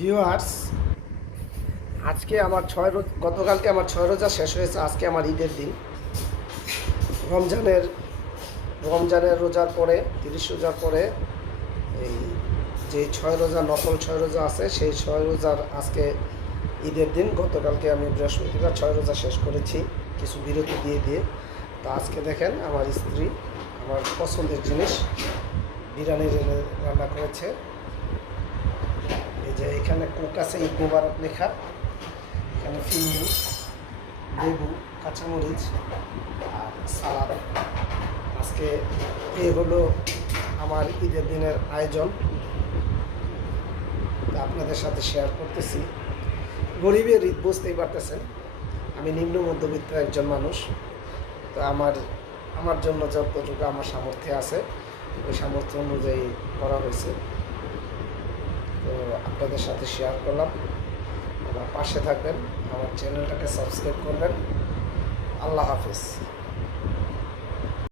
Viewers, আজকে আমার গতকালকে আমার 6 রোজা শেষ হয়েছে। আজকে আমার ঈদের দিন। রমজানের রমজানের রোজার পরে 30 রোজার পরে এই যে 6 রোজা নকল 6 রোজা আছে, সেই 6 রোজার আজকে ঈদের দিন। গতকালকে আমি বৃহস্পতিবার 6 রোজা শেষ করেছি কিছু বিরতি দিয়ে দিয়ে। তো আজকে দেখেন আমার স্ত্রী আমার পছন্দের জিনিস বিরিয়ানি রান্না করেছে। এই যে এখানে কোক আছে, ঈদ মুবারক লেখা, এখানে ফিন্নি, লেবু, কাঁচামরিচ আর সালাদ। আজকে এই হলো আমার ঈদের দিনের আয়োজন, তা আপনাদের সাথে শেয়ার করতেছি। গরিবের ঈদ বুঝতেই পারতেছেন, আমি নিম্ন মধ্যবিত্ত একজন মানুষ। তো আমার জন্য যতটুকু আমার সামর্থ্যে আছে ওই সামর্থ্য অনুযায়ী করা হয়েছে। তো আপনাদের সাথে শেয়ার করলাম। আমার পাশে থাকবেন, আমার চ্যানেলটাকে সাবস্ক্রাইব করবেন। আল্লাহ হাফেজ।